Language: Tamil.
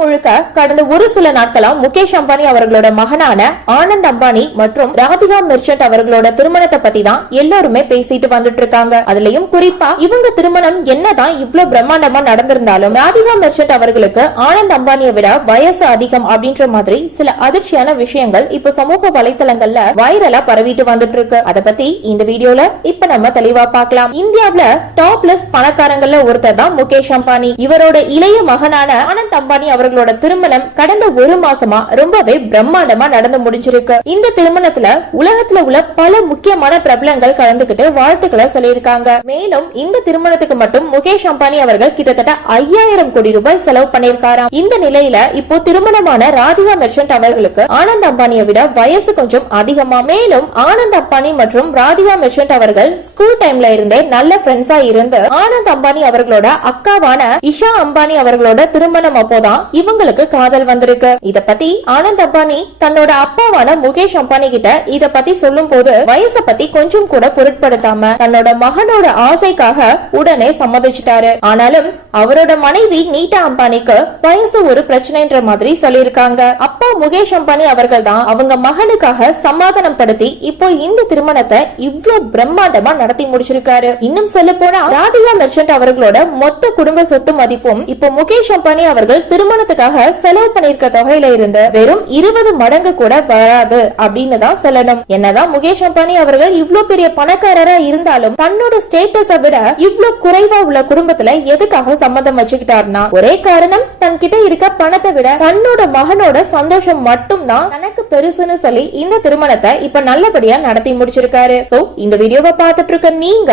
முழுக்க கடந்த ஒரு சில நாட்களா முகேஷ் அம்பானி அவர்களோட மகனான ஆனந்த் அம்பானி மற்றும் ராதிகா மெர்ச்சன்ட் அவர்களோட திருமணத்தை பத்தி தான் எல்லாருமே பேசிட்டு வந்துட்டு இருக்காங்க. அதுலயும் குறிப்பா இவங்க திருமணம் என்னதான் இவ்வளவு பிரம்மாண்டமா நடந்திருந்தாலும் ராதிகா மெர்ச்சன்ட் அவர்களுக்கு ஆனந்த் அம்பானியை விட வயசு அதிகம் அப்படின்ற மாதிரி சில அதிர்ச்சியான விஷயங்கள் இப்ப சமூக வலைத்தளங்கள்ல வைரலா பரவிட்டு வந்துட்டு இருக்கு. அத பத்தி இந்த வீடியோல இப்ப நம்ம தெளிவா பார்க்கலாம். இந்தியாவுல டாப்லெஸ் பணக்காரங்கள்ல ஒருத்தர் தான் முகேஷ் அம்பானி. இவரோட இளைய மகனான ஆனந்த் அம்பானி அவர்களோட திருமணம் கடந்த ஒரு மாசமா ரொம்பவே பிரம்மாண்டமா நடந்து முடிஞ்சிருக்கு. இந்த திருமணத்துல உலகத்துல உள்ள பல முக்கியமான பிரபலங்கள் கலந்துகிட்டு வாழ்த்துக்களை சொல்லியிருக்காங்க. மேலும் இந்த திருமணத்துக்கு மட்டும் முகேஷ் அம்பானி அவர்கள் கிட்டத்தட்ட ஐயாயிரம் கோடி ரூபாய் செலவு பண்ணிருக்காராம் இந்த நிலையில இப்போ திருமணமான ராதிகா மெர்ச்சன்ட் அவர்களுக்கு ஆனந்த் அம்பானியை விட வயசு கொஞ்சம் அதிகமா. மேலும் ஆனந்த் அம்பானி மற்றும் ராதிகா மெர்ச்சன்ட் அவர்கள் ஸ்கூல் டைம்ல இருந்தே நல்ல ஃப்ரெண்ட்ஸா இருந்து ஆனந்த் அம்பானி அவர்களோட அக்காவான இஷா அம்பானி அவர்களோட திருமணம் அப்போதான் இவங்களுக்கு காதல் வந்திருக்கு. இத பத்தி ஆனந்த் அம்பானி தன்னோட அப்பாவான முகேஷ் அம்பானி கிட்ட இத பத்தி சொல்லும் போது வயச பத்தி கொஞ்சம் கூட பொருட்படுத்தாம தன்னோட மகனோட ஆசைக்காக உடனே சம்மதிச்சிட்டாரு. ஆனாலும் அவரோட மனைவி நீட்டா அம்பானிக்கு வயசு ஒரு பிரச்சனைன்ற மாதிரி சொல்லியிருக்காங்க. அப்பா முகேஷ் அம்பானி அவர்கள் தான் அவங்க மகனுக்காக சமாதானம் படுத்தி இப்போ இந்த திருமணத்தை இவ்வளவு பிரம்மாண்டமா நடத்தி முடிச்சிருக்காரு. இன்னும் சொல்ல போனா ராதிகா மெர்ச்சன்ட் அவர்களோட மொத்த குடும்ப சொத்து மதிப்பும் இப்போ முகேஷ் அம்பானி அவர்கள் திருமணத்துக்காக செலவு பண்ணிருக்க தொகையில இருந்து வெறும் இருபது மடங்கு கூட வராது அப்படின்னு தான் சொல்லணும். என்னதான் முகேஷ் அம்பானி அவர்கள் இவ்வளவு பெரிய பணக்காரரா இருந்தாலும் தன்னோட ஸ்டேட்டஸை விட இவ்வளவு குறைவா உள்ள குடும்பத்துல எதுக்காக சம்மதம் வச்சுக்கிட்டாருன்னா ஒரே காரணம் தன்கிட்ட இருக்க பணத்தை விட தன்னோட மகனோட சந்தோஷம் மட்டும்தான் தனக்கு பெருசுன்னு சொல்லி இந்த திருமணத்தை இப்ப நல்லபடியா நடத்தி முடிச்சிருக்காரு. சோ இந்த வீடியோவை பார்த்துட்டு இருக்க நீங்க